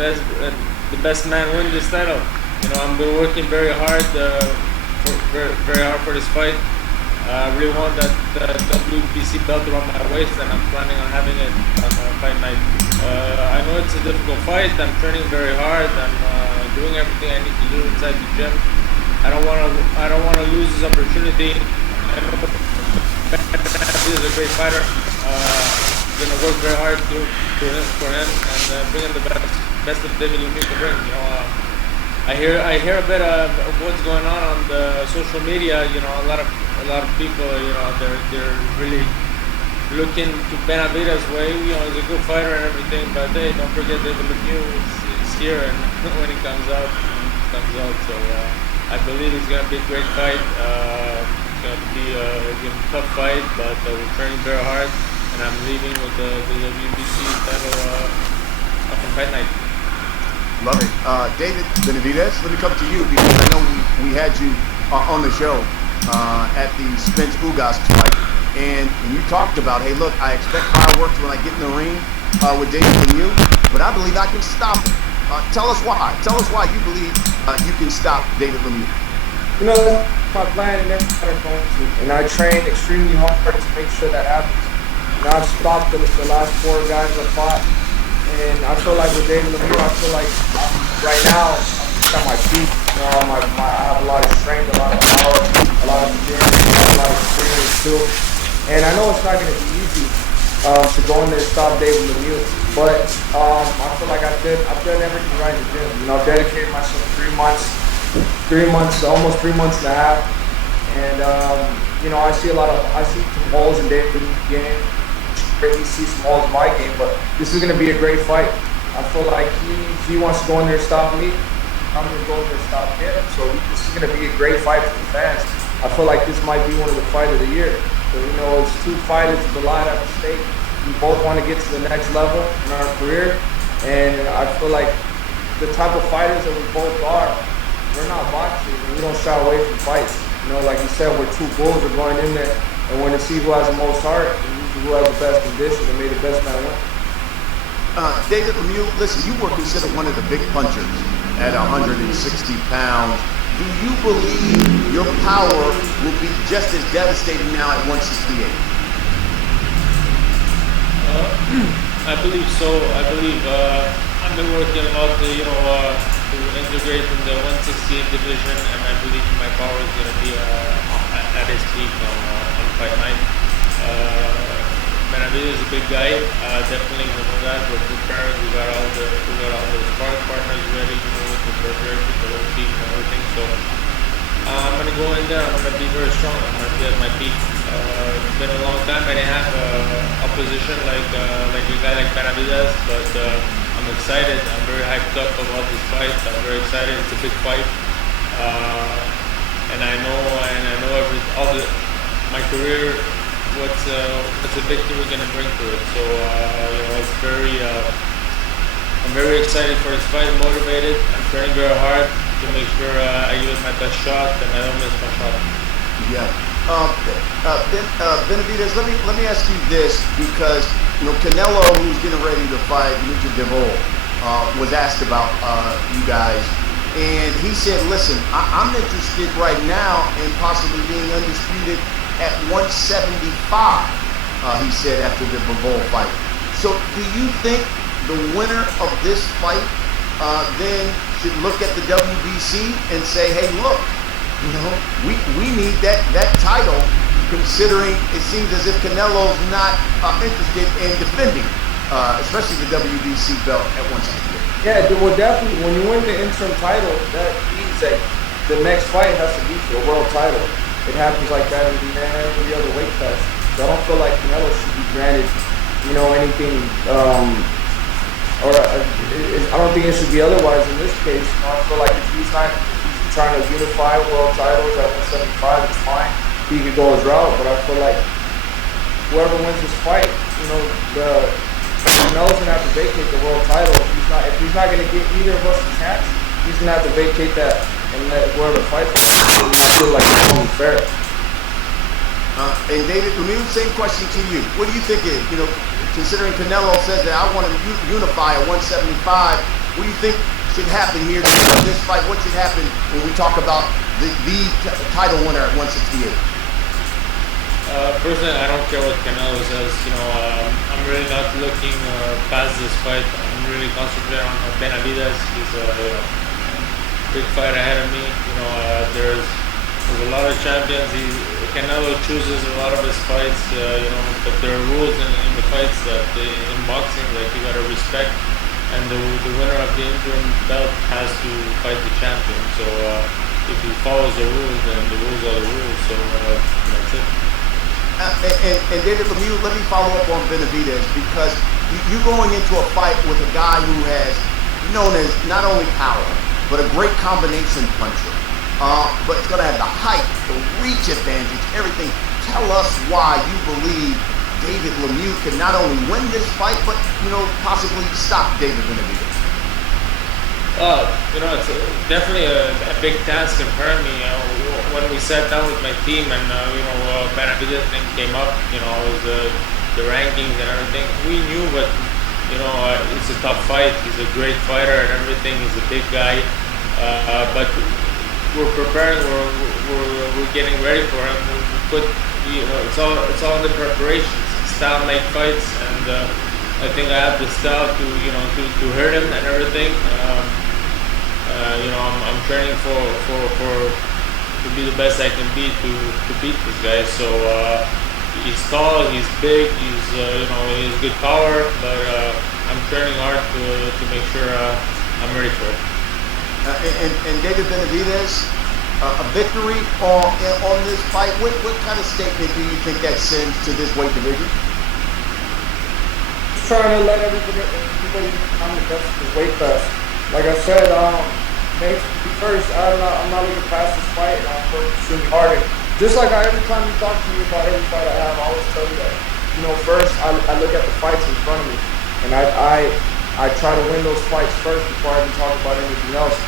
the best man win this title. I've been working very hard, very hard for this fight. I really want that WBC belt around my waist, and I'm planning on having it on fight night. I know it's a difficult fight. I'm training very hard. I'm doing everything I need to do inside the gym. I don't want to lose this opportunity. I know Benavidez is a great fighter. Gonna work very hard for him and bring him the best of David Lemieux can bring. I hear a bit of what's going on the social media. A lot of people, they're really looking to Benavidez's way. He's a good fighter and everything, but hey, don't forget David Lemieux is here, and when he comes out, So I believe it's gonna be a great fight. It's gonna be a tough fight, but we're training very hard, and I'm leaving with the WBC title on fight night. Love it. David Benavidez, let me come to you because I know we had you on the show at the Spence Ugas fight, and you talked about, hey, look, I expect fireworks when I get in the ring with David Lemieux, but I believe I can stop it. Tell us why. Tell us why you believe you can stop David Lemieux. My plan and everything I'm going to, and I trained extremely hard to make sure that happens. I've stopped the last 4 guys I fought. And I feel like with David Lemieux, I feel like right now I'm at my peak. I have a lot of strength, a lot of power, a lot of endurance, a lot of experience too. And I know it's not going to be easy to go in there and stop David Lemieux, but I feel like I've done everything right in the gym. I've dedicated myself 3 months, almost 3 months and a half. And I see some holes in David Lemieux's game. Really see some holes in my game, but this is going to be a great fight. I feel like he wants to go in there and stop me. I'm going to go in there and stop him. So this is going to be a great fight for the fans. I feel like this might be one of the fight of the year. So, it's 2 fighters with a lot at stake. We both want to get to the next level in our career, and I feel like the type of fighters that we both are, we're not boxers, and we don't shy away from fights. Like you said, we're 2 bulls. We're going in there and want to see who has the most heart, and who has the best conditions, and may the best man win. David Lemieux, listen, you were considered one of the big punchers at 160 pounds. Do you believe your power will be just as devastating now at 168? I believe so. I believe I've been working a lot to integrate in the 168 division, and I believe my power is going to be at its peak on fight night. Benavidez is a big guy. Definitely that. We're prepared. We got all the sparring partners ready, with the preparation, the whole team and everything. So I'm gonna go in there. I'm gonna be very strong. I'm gonna be at my peak. It's been a long time. I didn't have opposition like a guy like Benavidez, but I'm excited. I'm very hyped up about this fight. I'm very excited. It's a big fight, and I know my career. What's a victory going to bring to it? So it's I'm very excited for this fight. I'm motivated. I'm training very hard to make sure I give it my best shot and I don't miss my shot. Yeah. Benavidez, let me ask you this, because Canelo, who's getting ready to fight Lucha Devil, was asked about you guys, and he said, "Listen, I'm interested right now in possibly being undisputed at 175, he said after the Bivol fight." So do you think the winner of this fight then should look at the WBC and say, hey, look, we need that title, considering it seems as if Canelo's not interested in defending, especially the WBC belt at 168? Yeah, well, definitely, when you win the interim title, that means that the next fight has to be for a world title. It happens like that in every other weight class. So I don't feel like Canelo should be granted, anything, I don't think it should be otherwise in this case. I feel like if he's trying to unify world titles at 175, it's fine. He could go his route, but I feel like whoever wins this fight, Canelo's gonna have to vacate the world title. If he's not gonna give either of us a chance, he's gonna have to vacate that and let whoever fights him. I feel like it's only fair. And David Lemieux, same question to you. What do you think? Considering Canelo says that I want to unify at 175, What do you think should happen here to win this fight? What should happen when we talk about the title winner at 168? Personally, I don't care what Canelo says. I'm really not looking past this fight. I'm really concentrating on Benavidez. He's a big fight ahead of me. There's a lot of champions. Canelo chooses a lot of his fights. But there are rules in the fights that in boxing that you gotta respect. And the winner of the interim belt has to fight the champion. So if he follows the rules, then the rules are the rules. So that's it. And David Lemieux, let me follow up on Benavidez, because you're going into a fight with a guy who has known as not only power, but a great combination puncher. But it's going to have the height, the reach advantage, everything. Tell us why you believe David Lemieux can not only win this fight, but possibly stop David Benavidez. It's definitely a big task in front of me. When we sat down with my team and Benavidez thing came up, it was the rankings and everything. We knew, but it's a tough fight. He's a great fighter and everything. He's a big guy, but we're preparing. We're getting ready for him. We put it's all in the preparations. Style make fights, and I think I have the style to hurt him and everything. I'm training to be the best I can be to beat this guy. So he's tall, he's big, he has good power, but I'm training hard to make sure I'm ready for it. And David Benavidez, a victory on this fight. What kind of statement do you think that sends to this weight division? Just trying to let everybody I'm the best in this weight class. Like I said, first, I'm not looking past this fight, and I'm working extremely hard. Just like every time you talk to me about every fight I have, I always tell you that, first I look at the fights in front of me, and I try to win those fights first before I even talk about anything else.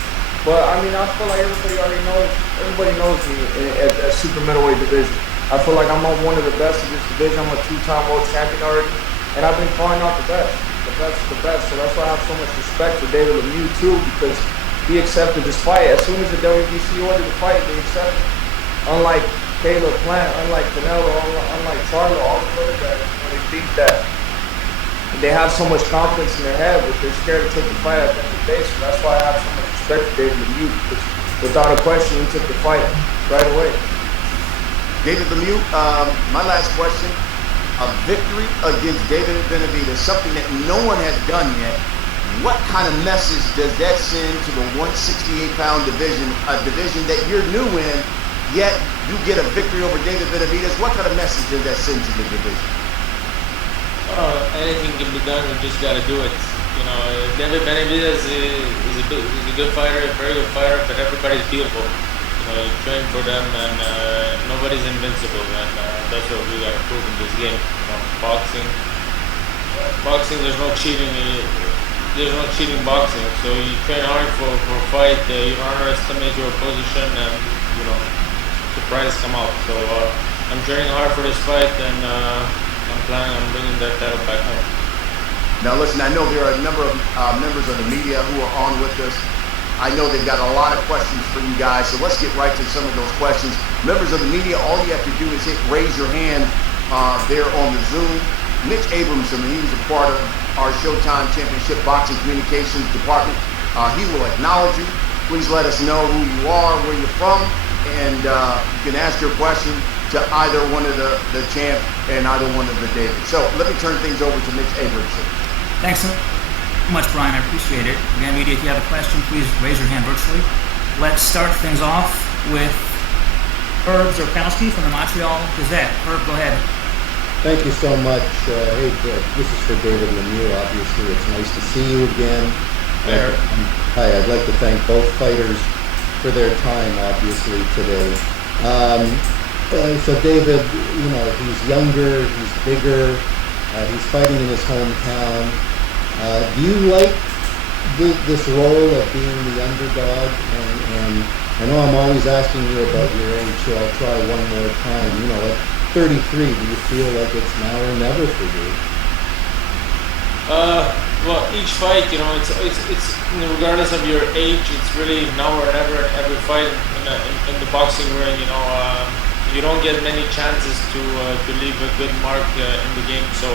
But I feel like everybody knows me at super middleweight division. I feel like I'm one of the best in this division. I'm a 2-time world champion already, and I've been calling out the best. The best. So that's why I have so much respect for David Lemieux too, because he accepted this fight. As soon as the WBC ordered the fight, they accepted it. Unlike Caleb Plant, unlike Canelo, unlike Charlo, all the other guys, they think that they have so much confidence in their head, but they're scared to take the fight at the end of the day. So that's why I have so much respect for David Lemieux, because without a question, he took the fight right away. David Lemieux, my last question. A victory against David Benavidez, something that no one has done yet. What kind of message does that send to the 168-pound division, a division that you're new in, yet you get a victory over David Benavidez? What kind of message does that send to the division? Anything can be done. We just got to do it. David Benavidez is a good fighter, a very good fighter, but everybody's beautiful. You train for them, and nobody's invincible, and that's what we got to prove in this game. Boxing, there's no cheating. There's no cheating boxing. So you train hard for a fight. You don't underestimate your opposition, and surprise come out. So I'm training hard for this fight, and I'm planning on bringing that title back home. Now listen, I know there are a number of members of the media who are on with us. I know they've got a lot of questions for you guys, so let's get right to some of those questions. Members of the media, all you have to do is hit raise your hand there on the Zoom. Mitch Abramson, he was a part of our Showtime Championship Boxing Communications Department. He will acknowledge you. Please let us know who you are, where you're from, and you can ask your question to either one of the champ and either one of the David. So let me turn things over to Mitch Abramson. Thanks so much, Brian. I appreciate it. Again, media, if you have a question, please raise your hand virtually. Let's start things off with Herb Zurkowski from the Montreal Gazette. Herb, go ahead. Thank you so much. Hey, this is for David Lemieux, obviously. It's nice to see you again. Hi, I'd like to thank both fighters for their time, obviously, today. So David, he's younger, he's bigger, he's fighting in his hometown. Do you like this role of being the underdog? And I know I'm always asking you about your age, so I'll try one more time. At 33, do you feel like it's now or never for you? Well, each fight, you know, it's regardless of your age, it's really now or never in every fight in the boxing ring. You know, you don't get many chances to leave a good mark in the game. So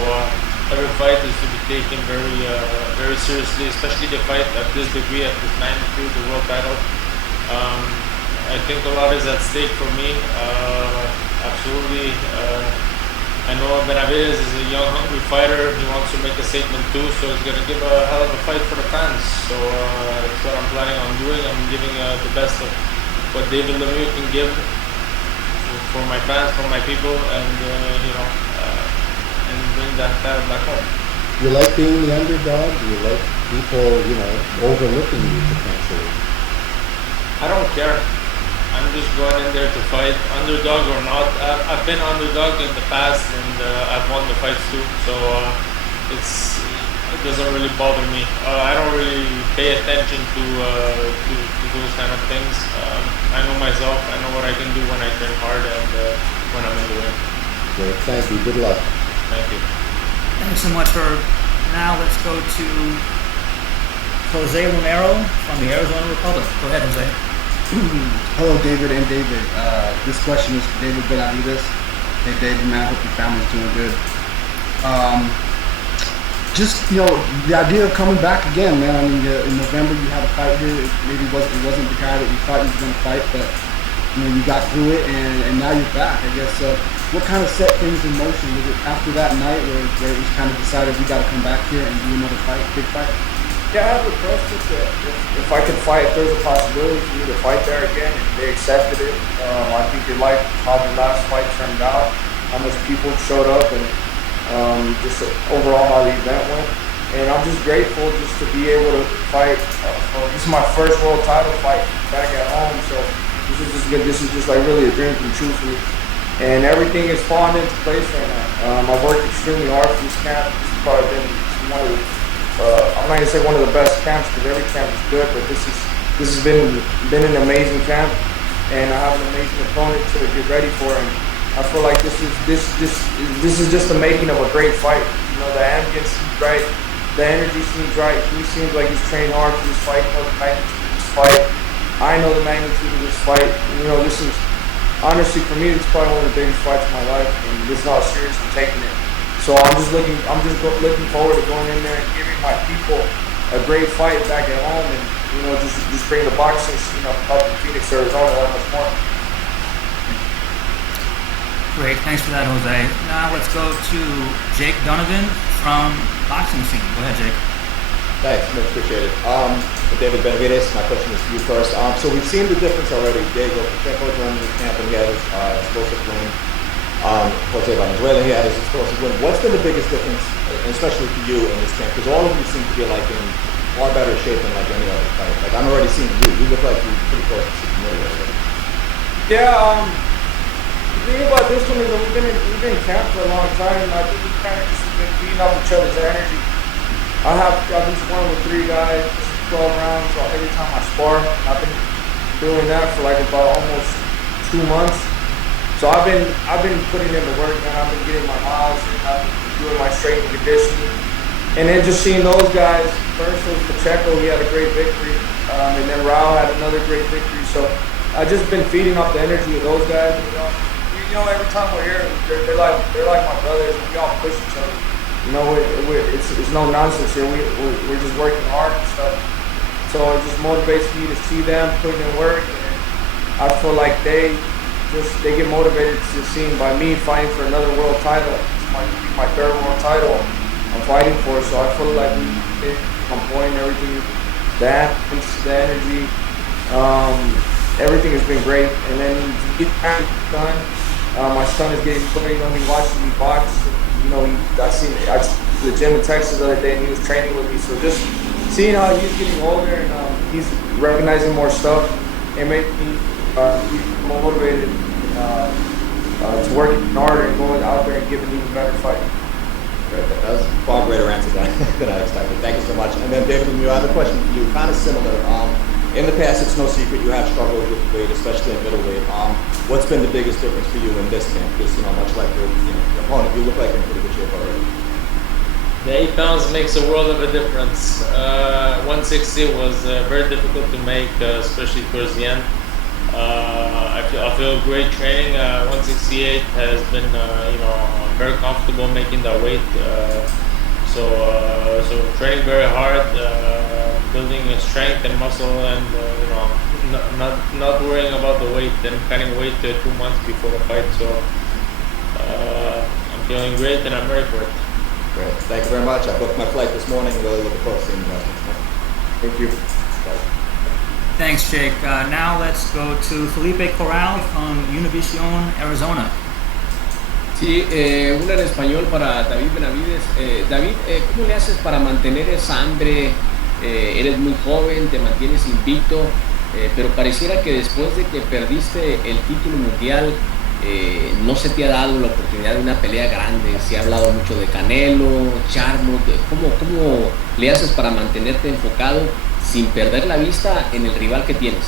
every fight is to be taken very seriously, especially the fight at this degree, at this magnitude, the world title. I think a lot is at stake for me. Absolutely. I know Benavidez is a young, hungry fighter. He wants to make a statement too, so he's going to give a hell of a fight for the fans. So that's what I'm planning on doing. I'm giving the best of what David Lemieux can give for my fans, for my people, and you know, and bring that back home. You like being the underdog? Do you like people, you know, overlooking you potentially? I don't care. I'm just going in there to fight, underdog or not. I've been underdog in the past, and I've won the fights too. So it doesn't really bother me. I don't really pay attention to those kind of things. I know myself. I know what I can do when I train hard and when I'm in the ring. Great, thank you. Good luck. Thank you. Thanks so much, Herb. Now let's go to Jose Romero from the Arizona Republic. Go ahead, Jose. Hello, David and David. This question is for David Benavidez. Hey, David, man, I hope your family's doing good. Just, you know, the idea of coming back again, man. I mean, in November you had a fight here. It wasn't the guy that you thought you was going to fight, but you know, you got through it, and now you're back. I guess. What kind of set things in motion? Was it after that night where it was kind of decided we got to come back here and do another fight, big fight? Yeah, I have requested that if I could fight, if there's a possibility for me to fight there again, and they accepted it. I think they liked how the last fight turned out, how much people showed up, and just overall how the event went. And I'm just grateful just to be able to fight. This is my first world title fight back at home, so this is just good. This is just like really a dream come true for me. And everything is falling into place right now. I've worked extremely hard for this camp. This has probably been one of the I'm not gonna say one of the best camps because every camp is good, but this has been an amazing camp, and I have an amazing opponent to get ready for. And I feel like this is just the making of a great fight. You know, the ambience seems right, the energy seems right. He seems like he's trained hard for this fight. You know the magnitude of this fight. I know the magnitude of this fight. You know, this is honestly for me, this is probably one of the biggest fights of my life, and this is how serious I'm taking it. So I'm just looking forward to going in there and giving my people a great fight back at home, and you know, just bring the boxing, you know, up in Phoenix, Arizona, that much more. Great, thanks for that, Jose. Now let's go to Jake Donovan from Boxing Scene. Go ahead, Jake. Thanks, much appreciated. David Benavidez, my question is to you first. So we've seen the difference already. Diego Pacheco joined the camp and he had his explosive win. Jose Valenzuela, he had his explosive win. What's been the biggest difference, especially for you in this camp? Because all of you seem to be like in far better shape than like any other fight. Like I'm already seeing you. You look like you're pretty close to super middleweight already. Yeah. The thing about this one is that we've been in camp for a long time, and I think we've kind of just been feeding off each other's energy. I've been sparring with 3 guys, 12 rounds, so every time I spar, I've been doing that for like about almost 2 months. So I've been putting in the work, man. I've been getting my miles in, I've been doing my strength and conditioning. And then just seeing those guys, first was Pacheco, he had a great victory. And then Rao had another great victory. So I've just been feeding off the energy of those guys. You know, every time we're here, they're like my brothers. We all push each other. You know, it's no nonsense here. We're just working hard and stuff. So it just motivates me to see them putting in work. And I feel like they get motivated to see by me fighting for another world title. It's my 3rd world title I'm fighting for. So I feel like I'm pouring everything, the energy, everything has been great. And then to get done, my son is getting put. You know, he watching me box. You know, I seen the gym in Texas the other day, and he was training with me. So just seeing how he's getting older and he's recognizing more stuff, and making me more motivated to work harder and going out there and giving even better fight. That was a far greater answer than I expected. Thank you so much. And then David Lemieux, I have a question for you, kind of similar. In the past, it's no secret you have struggled with weight, especially in middleweight. What's been the biggest difference for you in this camp? Because, you know, much like your opponent, you look like you're in pretty good shape already. The 8 pounds makes a world of a difference. 160 was very difficult to make, especially towards the end. I feel great training. 168 has been, very comfortable making that weight. So training very hard, building strength and muscle, and not worrying about the weight. Then cutting weight 2 months before the fight. So I'm feeling great, and I'm ready for it. Great. Thank you very much. I booked my flight this morning. Really looking forward to seeing you guys next month. Thank you. Thanks, Jake. Now let's go to Felipe Corral from Univision, Arizona. Sí, una en español para David Benavidez. David, ¿cómo le haces para mantener esa hambre? Eres muy joven, te mantienes invicto, pero pareciera que después de que perdiste el título mundial, no se te ha dado la oportunidad de una pelea grande. Se ha hablado mucho de Canelo, Charlo. ¿Cómo le haces para mantenerte enfocado sin perder la vista en el rival que tienes?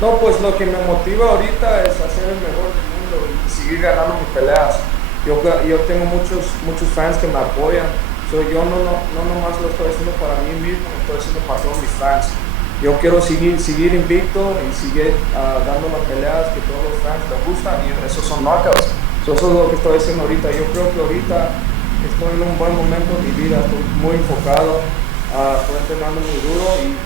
No, pues lo que me motiva ahorita es hacer el mejor del mundo y seguir ganando mis peleas. Yo tengo muchos fans que me apoyan. Yo no nomás lo estoy haciendo para mí mismo, lo estoy haciendo para todos mis fans. Yo quiero seguir invicto y seguir dando las peleas que todos los fans les gustan, y esos son knockouts. Eso es lo que estoy haciendo ahorita. Yo creo que ahorita estoy en un buen momento de mi vida, estoy muy enfocado, estoy entrenando muy duro, y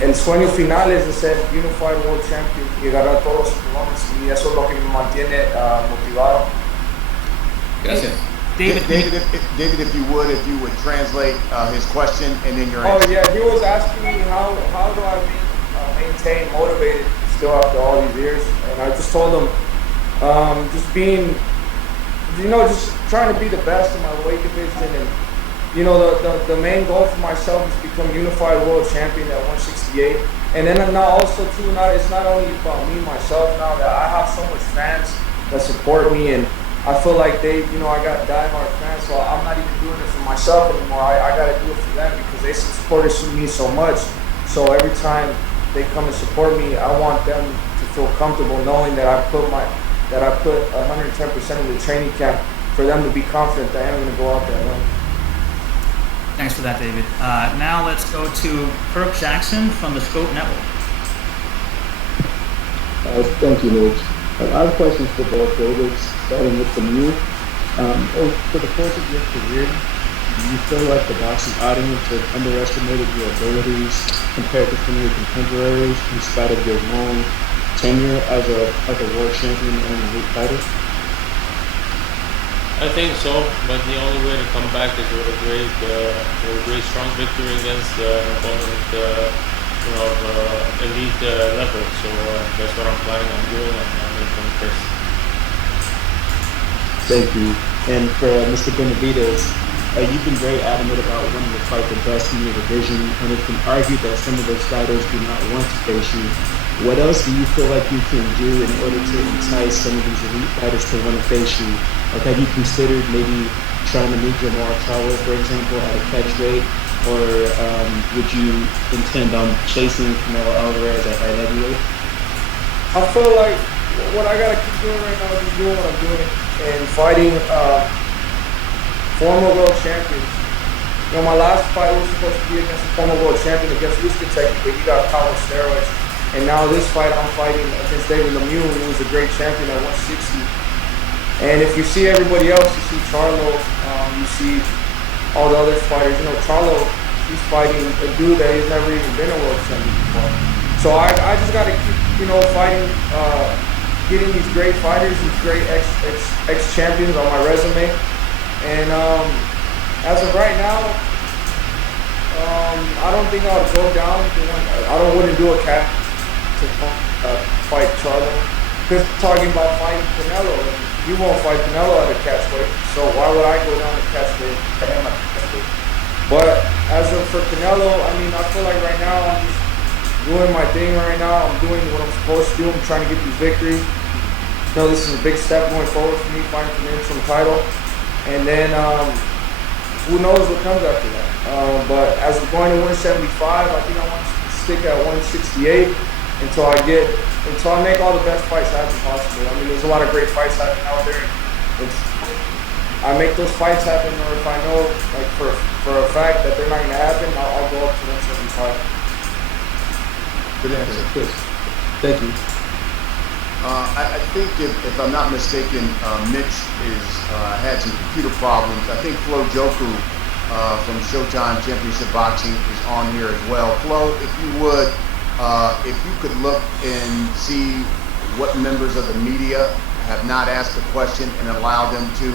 el sueño final es de ser Unified World Champion y ganar todos los cinturones, y eso es lo que me mantiene motivado. Gracias. David, if you would translate his question and then your answer. Oh yeah, he was asking me how do I maintain motivated still after all these years, and I just told him just being, just trying to be the best in my weight division, and the main goal for myself is to become Unified World Champion at 168, and then now also too, it's not only about me myself now, that I have so much fans that support me, and I feel like I got diehard fans, so I'm not even doing it for myself anymore. I got to do it for them because they supported me so much. So every time they come and support me, I want them to feel comfortable knowing that I put 110% of the training camp for them to be confident that I'm going to go out there and win. Thanks for that, David. Now let's go to Kirk Jackson from the Scope Network. Thank you, Luke. I have questions for both Davids, starting with Lemieux. For the course of your career, do you feel like the boxing audience has underestimated your abilities compared to some of your contemporaries in spite of your long tenure as a world champion and elite fighter? I think so, but the only way to come back is with a great strong victory against an opponent of elite level. So that's what I'm planning on doing on May 21st. Thank you. And for Mr. Benavidez, you've been very adamant about wanting to fight the best in your division, and it's been argued that some of those fighters do not want to face you. What else do you feel like you can do in order to entice some of these elite fighters to want to face you? Like, have you considered maybe trying to meet Jamal Charlo, for example, at a catch weight? Or would you intend on chasing Canelo Alvarez at light heavyweight? I feel like what I gotta keep doing right now is just doing what I'm doing and fighting former world champions. My last fight was supposed to be against a former world champion, against Uzbek, but he got caught with steroids. And now this fight I'm fighting against David Lemieux, who was a great champion at 160. And if you see everybody else, you see Charlo, you see all the other fighters. Charlo, he's fighting a dude that he's never even been a world champion before. So I just got to keep, fighting, getting these great fighters, these great ex-champions on my resume. And as of right now, I don't think I would go down. Wouldn't do a cap to fight Charlo. Because talking about fighting Canelo, you won't fight Canelo at a catch weight, so why would I go down to catch weight? But as for Canelo, I feel like right now I'm just doing my thing right now. I'm doing what I'm supposed to do. I'm trying to get these victories. This is a big step going forward for me, fighting for the interim title. And then who knows what comes after that. But as we're going to 175, I think I want to stick at 168 until I make all the best fights happen possible. There's a lot of great fights happening out there. I make those fights happen, or if I know, like for a fact that they're not gonna happen, I'll go up to 175. Good answer. Good. Thank you. I think if I'm not mistaken, Mitch had some computer problems. I think Flo Joku from Showtime Championship Boxing is on here as well. Flo, if you would, if you could look and see what members of the media have not asked a question and allow them to.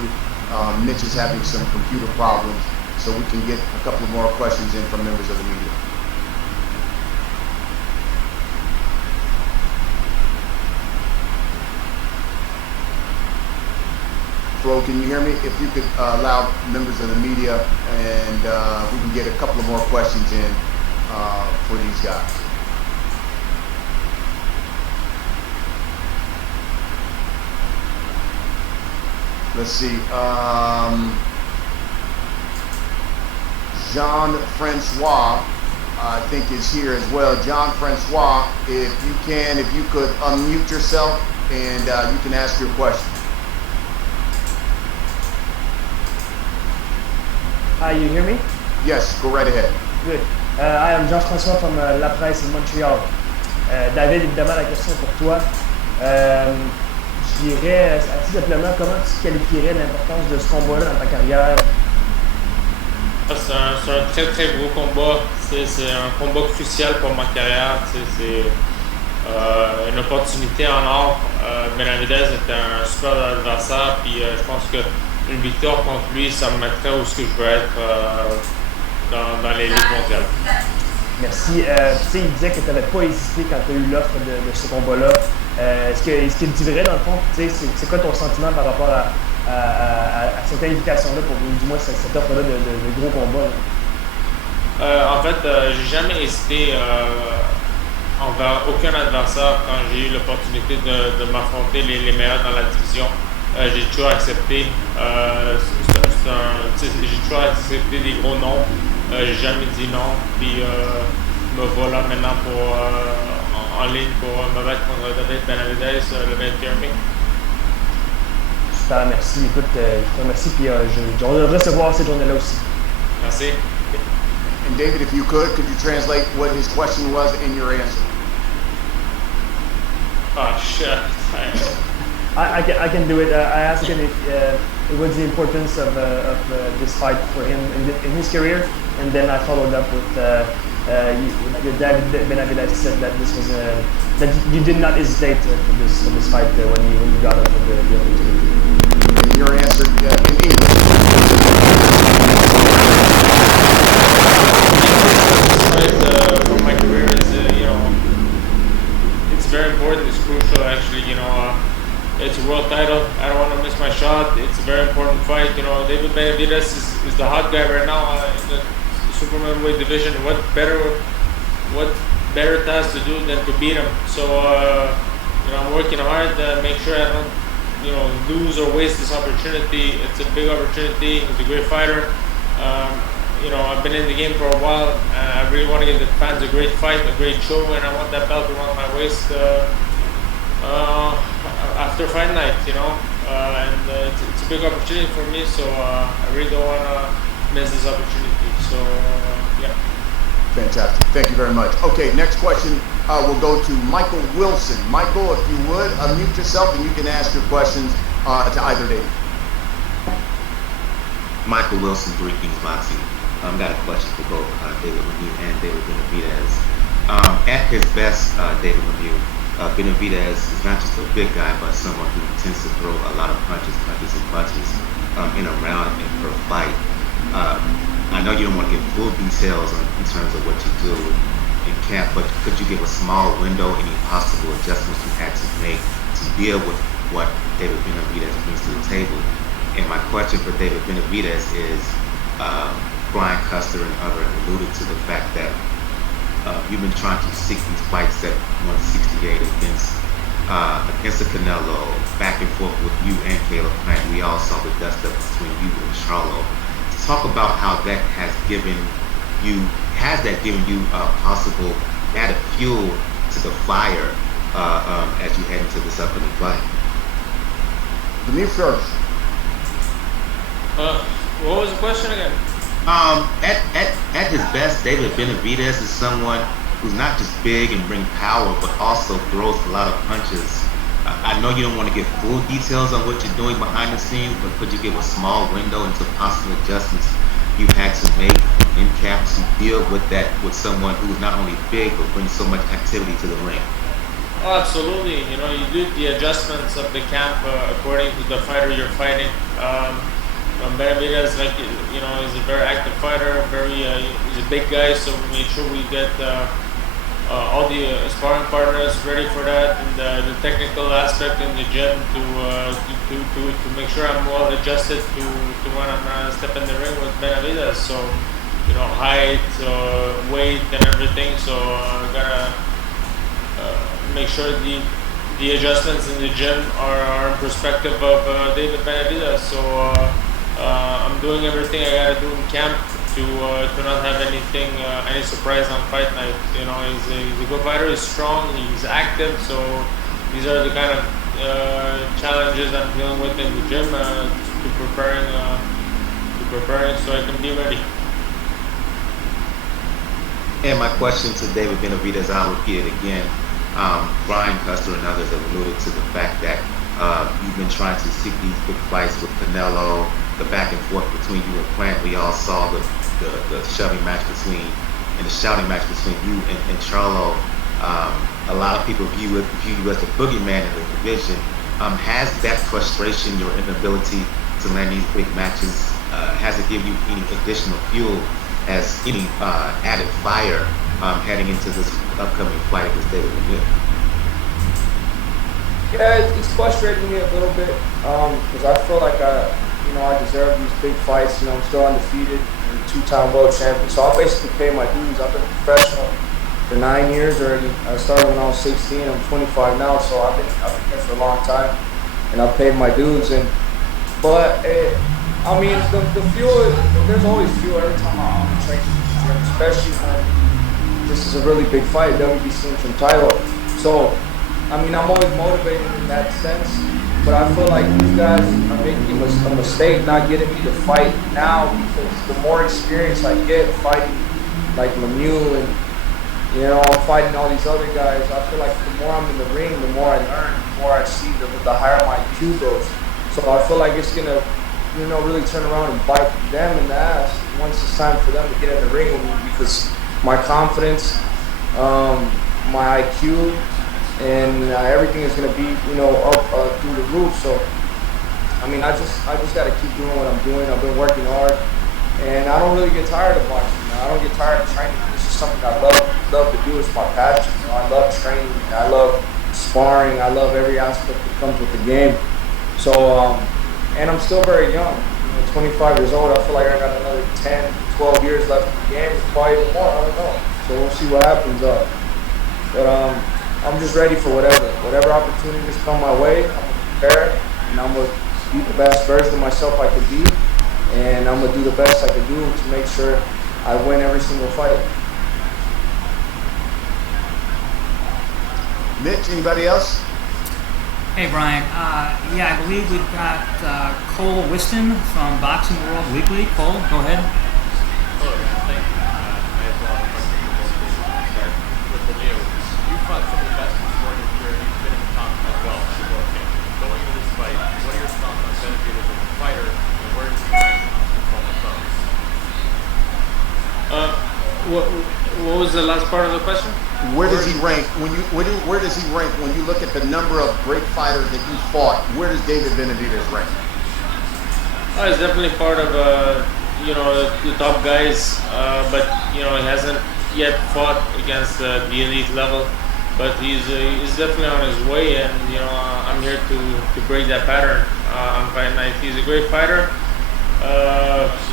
Mitch is having some computer problems, so we can get a couple more questions in from members of the media. Flo, can you hear me? If you could allow members of the media, and we can get a couple of more questions in for these guys. Let's see. Jean-Francois, I think, is here as well. Jean-Francois, if you could unmute yourself and you can ask your question. Hi, you hear me? Yes, go right ahead. Good. I am Jean-François from La Presse in Montreal. David, évidemment, la question pour toi. Je dirais assez simplement, comment tu qualifierais l'importance de ce combat-là dans ta carrière? C'est un très très gros combat. C'est un combat crucial pour ma carrière. C'est une opportunité en or. Benavidez était un super adversaire. Puis je pense qu'une victoire contre lui, ça me mettrait où ce que je veux être dans les ligues mondiales. Merci. Tu sais, il disait que tu n'avais pas hésité quand tu as eu l'offre de ce combat-là. Est-ce qu'il dit vrai dans le fond? Tu sais, c'est quoi ton sentiment par rapport à cette invitation-là, pour du moins cette offre-là de gros combat? En fait, j'ai jamais hésité envers aucun adversaire quand j'ai eu l'opportunité de m'affronter les meilleurs dans la division. J'ai toujours accepté. J'ai toujours accepté des gros noms. J'ai jamais dit non. Puis me voilà maintenant en ligne pour me battre contre David Benavidez le 21 mai. Super, merci. Écoute, je te remercie. Puis on devrait se voir cette journée-là aussi. Merci. And David, if you could you translate what his question was and your answer? Oh shit. I can do it. I asked him what's the importance of this fight for him in his career, and then I followed up with David Benavidez said that this was that you did not hesitate for this fight when you got up for the opportunity. And your answer in English. For my career is it's very important. It's crucial actually. It's a world title. I don't want to miss my shot. It's a very important fight. David Benavidez is the hot guy right now in the super middleweight division. What better task to do than to beat him? So I'm working hard to make sure I don't lose or waste this opportunity. It's a big opportunity. He's a great fighter. I've been in the game for a while. I really want to give the fans a great fight, a great show, and I want that belt around my waist. After fight night, and it's a big opportunity for me, so I really don't want to miss this opportunity. So, yeah. Fantastic. Thank you very much. Okay, next question will go to Michael Wilson. Michael, if you would, unmute yourself and you can ask your questions to either David. Michael Wilson, 3 Kings Boxing. Got a question for both David Lemieux and David Benavidez. At his best, David Lemieux, Benavidez is not just a big guy, but someone who tends to throw a lot of punches in a round and per fight. I know you don't want to give full details in terms of what you do in camp, but could you give a small window, any possible adjustments you had to make to deal with what David Benavidez brings to the table? And my question for David Benavidez is, Brian Custer and others alluded to the fact that you've been trying to seek these fights at 168 against the Canelo, back and forth with you and Caleb Plant. We all saw the dust up between you and Charlo. Talk about how that has given you possible added fuel to the fire as you head into this upcoming fight. Me first. What was the question again? At his best, David Benavidez is someone who's not just big and bring power, but also throws a lot of punches. I know you don't want to give full details on what you're doing behind the scenes, but could you give a small window into possible adjustments you've had to make in camp to deal with that with someone who's not only big but brings so much activity to the ring? Oh, absolutely. You know, you do the adjustments of the camp according to the fighter you're fighting. Benavidez, like, you know, is a very active fighter. He's a big guy, so we make sure we get all the sparring partners ready for that, and the technical aspect in the gym to make sure I'm well adjusted to when I'm step in the ring with Benavidez. So, you know, height, weight, and everything. So gotta make sure the adjustments in the gym are in perspective of David Benavidez. So I'm doing everything I gotta do in camp to not have anything, any surprise on fight night. You know, he's a good fighter. He's strong. He's active. So these are the kind of challenges I'm dealing with in the gym to preparing so I can be ready. And my question to David Benavidez, I'll repeat it again. Brian Custer and others have alluded to the fact that you've been trying to seek these big fights with Canelo, the back and forth between you and Plant. We all saw the shouting match between you and Charlo. A lot of people view you as the boogeyman in the division. Has that frustration, your inability to land these big matches, has it given you any additional fuel as any added fire heading into this upcoming fight against David Lemieux? Yeah, it's frustrating me a little bit because I feel like I deserve these big fights. You know, I'm still undefeated, I'm a two-time world champion, so I basically pay my dues. I've been a professional for 9 years already. I started when I was 16. I'm 25 now, so I've been here for a long time, and I've paid my dues. But I mean, the fuel. There's always fuel every time I'm training, especially when this is a really big fight, WBC interim title. So, I mean, I'm always motivated in that sense. But I feel like these guys are making a mistake not getting me to fight now, because the more experience I get fighting like Lemieux and, you know, I'm fighting all these other guys, I feel like the more I'm in the ring, the more I learn, the more I see, the higher my IQ goes. So I feel like it's gonna, you know, really turn around and bite them in the ass once it's time for them to get in the ring with me, because my confidence, my IQ, and everything is going to be, you know, up through the roof. So, I mean, I just got to keep doing what I'm doing. I've been working hard, and I don't really get tired of boxing. I don't get tired of training. This is something I love to do. It's my passion. You know, I love training. I love sparring. I love every aspect that comes with the game. So, and I'm still very young. You know, 25 years old. I feel like I got another 10, 12 years left in the game. Probably even more. I don't know. So we'll see what happens. But I'm just ready for whatever opportunities come my way. I'm gonna prepare, and I'm gonna be the best version of myself I could be, and I'm gonna do the best I could do to make sure I win every single fight. Mitch, anybody else? Hey, Brian. Yeah, I believe we've got Cole Whiston from Boxing World Weekly. Cole, go ahead. Hello, man. Thank you. I have a lot of questions to start with Lemieux. You fought some of the best in the sport in your career. You've been in the top as well as the world champion. Going into this fight, what are your thoughts on Benavidez as a fighter, and where does he rank among opponents? What was the last part of the question? Where does he rank where does he rank when you look at the number of great fighters that you fought? Where does David Benavidez rank? He's definitely part of you know, the top guys, but you know, he hasn't yet fought against the elite level. But he's definitely on his way, and you know, I'm here to break that pattern on fight night. He's a great fighter.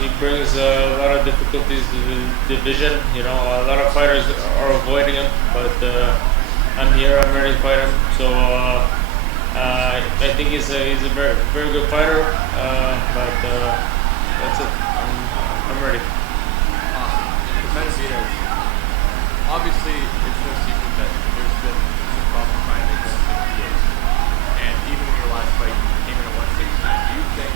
He brings a lot of difficulties to the division. You know, a lot of fighters are avoiding him, but I'm here. I'm ready to fight him. So I think he's a very, very good fighter. But that's it. I'm ready. Awesome. For Benavidez, obviously, it's no secret that there's been some problems trying to make 168. And even in your last fight, you came in at 169. Do you think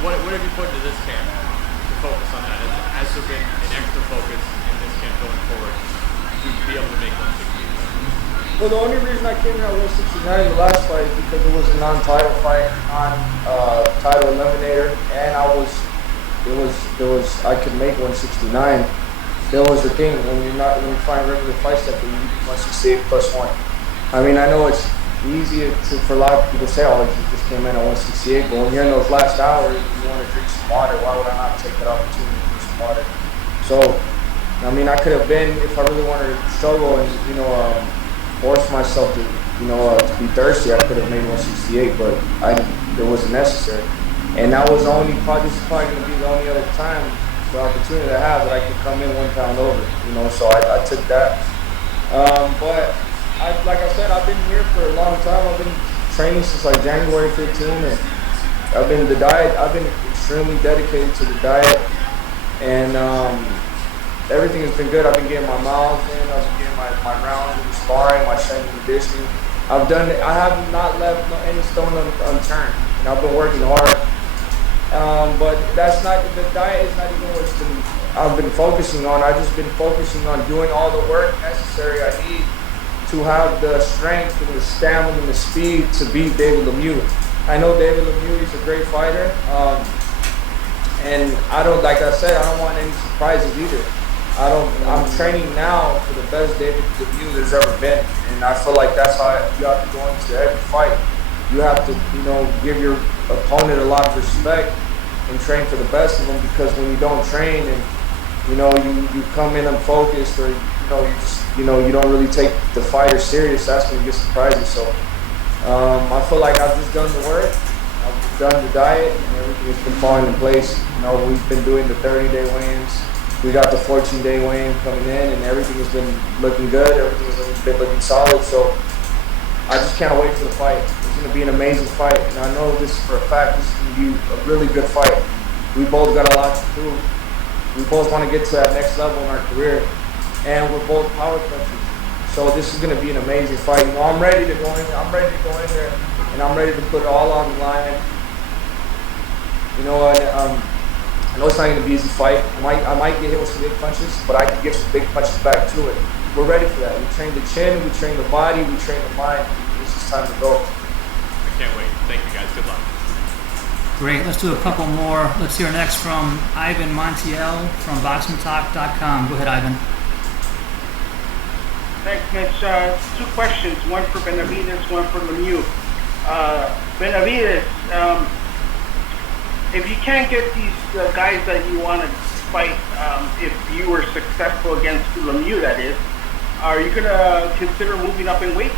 What have you put into this camp to focus on that? Has there been an extra focus in this camp going forward to be able to make 160? Well, the only reason I came here at 169 the last fight is because it was a non-title fight, non-title eliminator, and I could make 169. That was the thing. When you find regular fights that you do 168 plus one. I mean, I know it's easy for a lot of people to say, oh, you just came in at 168, but when you're in those last hours, you want to drink some water. Why would I not take that opportunity to drink some water? So, I mean, I could have been, if I really wanted to struggle and, force myself to, to be thirsty, I could have made 168, but it wasn't necessary. And that was probably going to be the only other time, the opportunity I have that I could come in 1 pound over, so I took that. But like I said, I've been here for a long time. I've been training since like January 15, and I've been extremely dedicated to the diet, and everything has been good. I've been getting my miles in, I've been getting my rounds in the sparring, my strength and conditioning. I have not left any stone unturned, and I've been working hard. But the diet is not even what I've been focusing on. I've just been focusing on doing all the work necessary I need to have the strength and the stamina and the speed to beat David Lemieux. I know David Lemieux is a great fighter, and like I said, I don't want any surprises either. I'm training now for the best David Lemieux there's ever been, and I feel like that's how you have to go into every fight. You have to, give your opponent a lot of respect and train for the best of them, because when you don't train and you come in unfocused, or you don't really take the fighter serious, that's when you get surprises. So I feel like I've just done the work, I've done the diet, and everything has been falling in place. We've been doing the 30-day weigh-ins. We got the 14-day weigh-in coming in, and everything has been looking good. Everything has been looking solid. So I just can't wait for the fight. It's going to be an amazing fight, and I know this for a fact. This is going to be a really good fight. We both got a lot to prove. We both want to get to that next level in our career, and we're both power punchers. So this is going to be an amazing fight. I'm ready to go in. I'm ready to go in there, and I'm ready to put it all on the line. I know it's not going to be an easy fight. I might get hit with some big punches, but I can give some big punches back to it. We're ready for that. We train the chin, we train the body, we train the mind. It's just time to go. I can't wait. Thank you, guys. Good luck. Great. Let's do a couple more. Let's hear next from Ivan Montiel from BoxingTalk.com. Go ahead, Ivan. Thanks, Mitch. 2 questions. One for Benavidez, one for Lemieux. Benavidez, if you can't get these guys that you want to fight, if you were successful against Lemieux, that is, are you going to consider moving up in weight?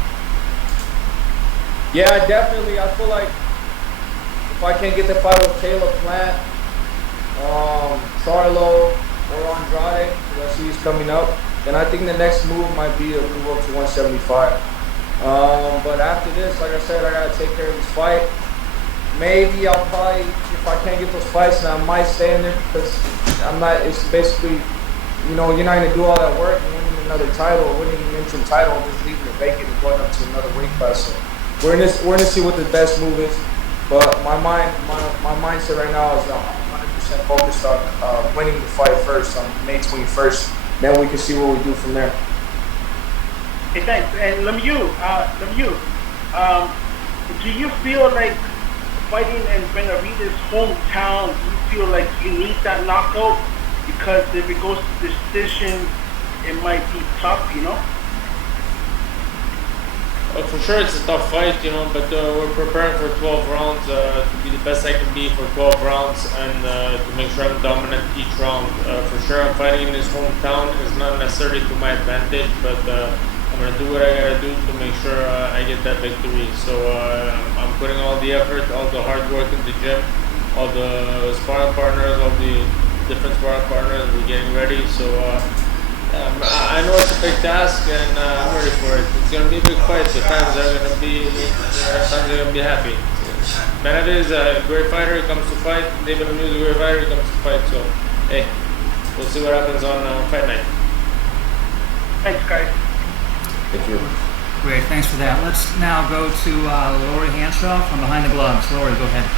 Yeah, definitely. I feel like if I can't get the fight with Caleb Plant, Charlo, or Andrade, I see he's coming up, then I think the next move might be to move up to 175. But after this, like I said, I got to take care of this fight. Maybe I'll probably, if I can't get those fights, then I might stay in there, because it's basically, you're not going to do all that work and winning another title, winning an interim title, and just leaving it vacant and going up to another weight class. So we're going to see what the best move is. But my mindset right now is 100% focused on winning the fight first on May 21st. Then we can see what we do from there. Hey, thanks. And Lemieux, do you feel like fighting in Benavidez' hometown, do you feel like you need that knockout? Because if it goes to decision, it might be tough, For sure, it's a tough fight, but we're preparing for 12 rounds to be the best I can be for 12 rounds, and to make sure I'm dominant each round. For sure, I'm fighting in his hometown. It's not necessarily to my advantage, but I'm going to do what I got to do to make sure I get that victory. So I'm putting all the effort, all the hard work in the gym, all the sparring partners, all the different sparring partners. We're getting ready. So I know it's a big task, and I'm ready for it. It's going to be a big fight. The fans are going to be happy. Benavidez is a great fighter. He comes to fight. David Lemieux is a great fighter. He comes to fight. So, hey, we'll see what happens on fight night. Thanks, guys. Thank you. Great, thanks for that. Let's now go to Lori Hanshaw from Behind the Gloves. Lori, go ahead.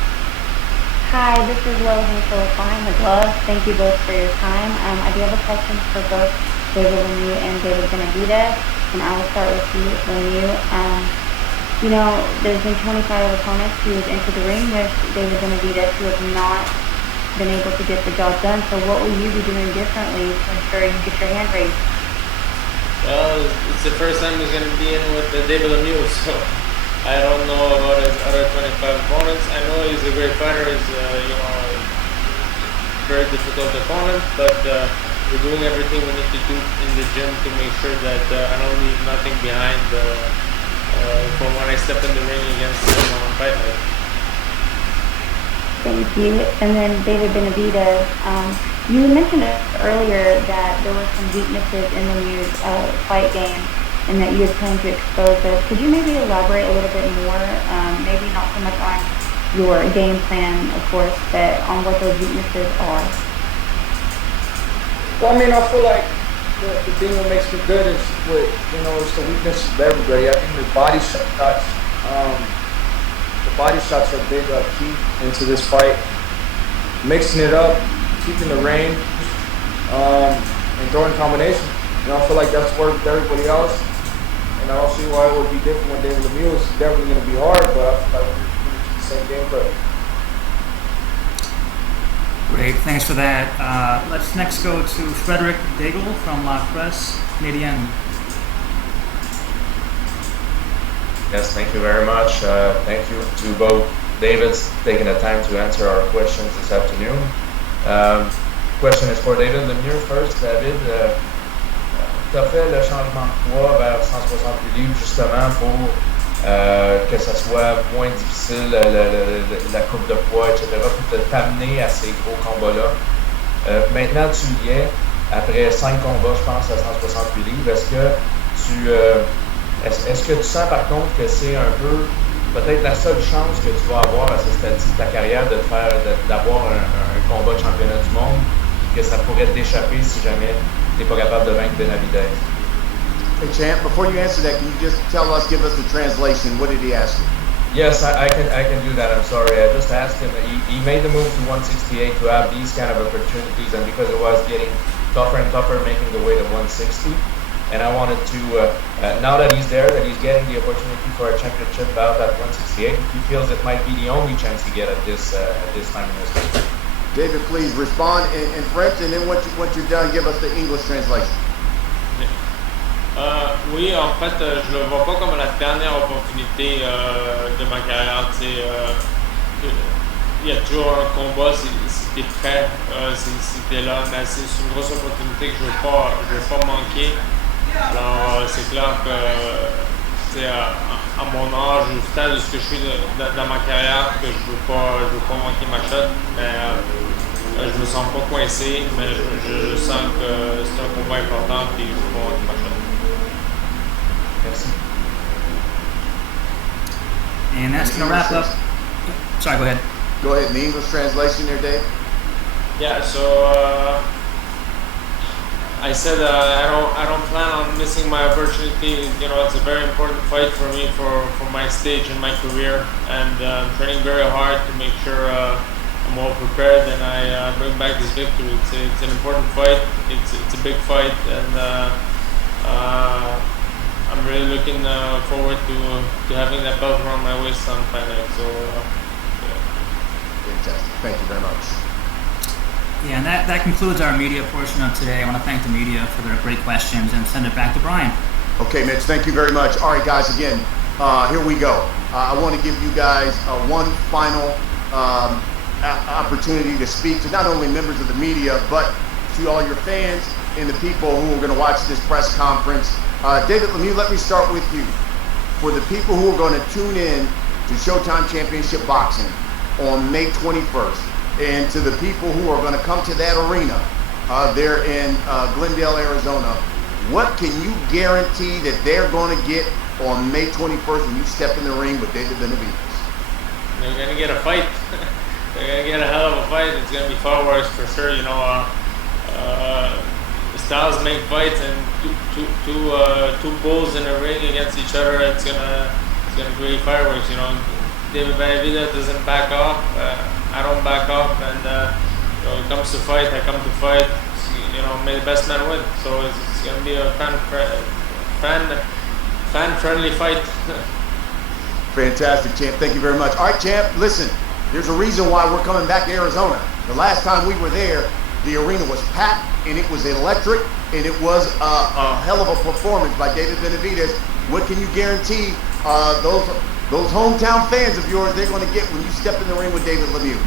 Hi, this is Lo Hinkle Behind the Glove. Thank you both for your time. I do have a question for both David Lemieux and David Benavidez, and I will start with you, Lemieux. There's been 25 opponents who have entered the ring with David Benavidez who have not been able to get the job done. So what will you be doing differently to ensure you get your hand raised? Well, it's the first time he's going to be in with David Lemieux, so I don't know about his other 25 opponents. I know he's a great fighter. He's a very difficult opponent, but we're doing everything we need to do in the gym to make sure that I don't leave nothing behind for when I step in the ring against him on fight night. Thank you. And then David Benavidez, you mentioned earlier that there were some weaknesses in Lemieux's fight game and that you had planned to expose those. Could you maybe elaborate a little bit more, maybe not so much on your game plan, of course, but on what those weaknesses are? Well, I feel like the thing that makes me good is it's the weaknesses of everybody. I think the body shots, are a big key into this fight. Mixing it up, keeping the range, and throwing combinations. I feel like that's worked with everybody else. And I don't see why it would be different when David Lemieux. It's definitely going to be hard, but I feel like we're going to keep the same game plan. Great, thanks for that. Let's next go to Frederick Daigle from La Presse Canadienne. Yes, thank you very much. Thank you to both Davids taking the time to answer our questions this afternoon. Question is for David Lemieux first. David, tu as fait le changement de poids vers 168 livres justement pour que ça soit moins difficile, la coupe de poids, etc., pour t'amener à ces gros combats-là. Maintenant, tu y es, après 5 combats, je pense, à 168 livres. Est-ce que tu sens par contre que c'est un peu peut-être la seule chance que tu vas avoir à ce stade-ci de ta carrière d'avoir un combat de championnat du monde, que ça pourrait t'échapper si jamais tu n'es pas capable de vaincre Benavidez? Hey, Champ, before you answer that, can you just give us the translation? What did he ask you? Yes, I can do that. I'm sorry. I just asked him. He made the move to 168 to have these kind of opportunities, and because it was getting tougher and tougher, making the weight of 160. And I wanted to, now that he's there, that he's getting the opportunity for a championship bout at 168, he feels it might be the only chance he get at this time in his life. David, please respond in French, and then once you're done, give us the English translation. Oui, en fait, je le vois pas comme la dernière opportunité de ma carrière. Il y a toujours un combat si t'es prêt, si t'es là, mais c'est une grosse opportunité que je veux pas manquer. Alors, c'est clair que à mon âge, au stade de ce que je suis dans ma carrière, que je veux pas manquer ma shot, mais je me sens pas coincé, mais je sens que c'est un combat important et je veux pas manquer ma shot. Merci. And that's going to wrap up. Sorry, go ahead. Go ahead. In the English translation there, Dave? Yeah, so I said I don't plan on missing my opportunity. It's a very important fight for me for my stage in my career, and I'm training very hard to make sure I'm well prepared and I bring back this victory. It's an important fight. It's a big fight, and I'm really looking forward to having that belt around my waist on fight night. So, yeah. Fantastic. Thank you very much. Yeah, and that concludes our media portion of today. I want to thank the media for their great questions and send it back to Brian. Okay, Mitch, thank you very much. All right, guys, again, here we go. I want to give you guys one final opportunity to speak to not only members of the media, but to all your fans and the people who are going to watch this press conference. David Lemieux, let me start with you. For the people who are going to tune in to Showtime Championship Boxing on May 21st, and to the people who are going to come to that arena there in Glendale, Arizona, what can you guarantee that they're going to get on May 21st when you step in the ring with David Benavidez? They're going to get a fight. They're going to get a hell of a fight. It's going to be fireworks for sure. Styles make fights, and two bulls in a ring against each other. It's gonna create fireworks. David Benavidez doesn't back off. I don't back up, and you know, it comes to fight, I come to fight. You know, may the best man win. So it's gonna be a fan-friendly fight. Fantastic, champ. Thank you very much. All right, champ. Listen, there's a reason why we're coming back to Arizona. The last time we were there, the arena was packed and it was electric, and it was a hell of a performance by David Benavidez. What can you guarantee those hometown fans of yours they're going to get when you step in the ring with David Lemieux?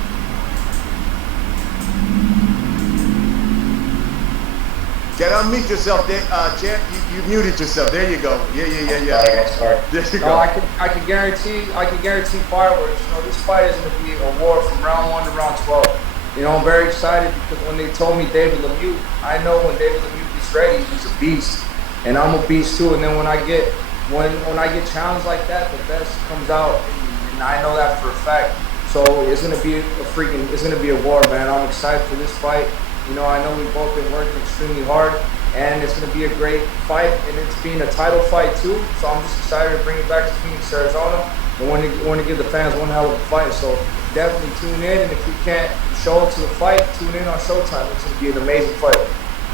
Get unmute yourself, champ. You muted yourself. There you go. Yeah. Sorry. There you No, go. I can guarantee fireworks. You know, this fight is going to be a war from round 1 to round 12. You know, I'm very excited because when they told me David Lemieux, I know when David Lemieux gets ready, he's a beast, and I'm a beast too. And then when I get challenged like that, the best comes out, and I know that for a fact. So it's gonna be a war, man. I'm excited for this fight. You know, I know we've both been working extremely hard, and it's gonna be a great fight, and it's being a title fight too. So I'm just excited to bring it back to Phoenix, Arizona, and want to give the fans one hell of a fight. So definitely tune in, and if you can't show up to the fight, tune in on Showtime. It's going to be an amazing fight.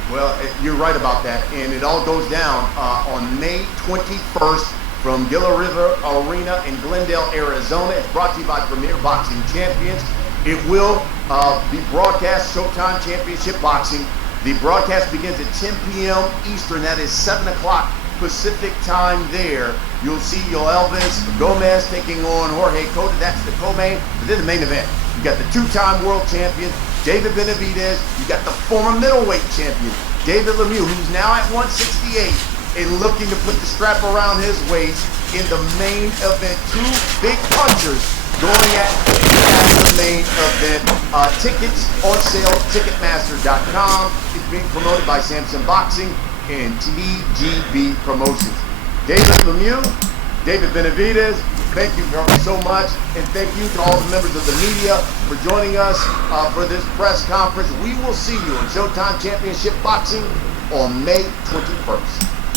Well, you're right about that, and it all goes down on May 21st from Gila River Arena in Glendale, Arizona. It's brought to you by Premier Boxing Champions. It will be broadcast, Showtime Championship Boxing. The broadcast begins at 10 p.m. Eastern. That is 7 o'clock Pacific time there. You'll see Elvis Gomez taking on Jorge Cota. That's the co-main. But then the main event, you got the two-time world champion, David Benavidez. You got the former middleweight champion, David Lemieux, who's now at 168 and looking to put the strap around his waist in the main event. Two big punchers going at the main event. Tickets on sale, Ticketmaster.com. It's being promoted by Samson Boxing and TGB Promotions. David Lemieux, David Benavidez, thank you so much, and thank you to all the members of the media for joining us for this press conference. We will see you on Showtime Championship Boxing on May 21st.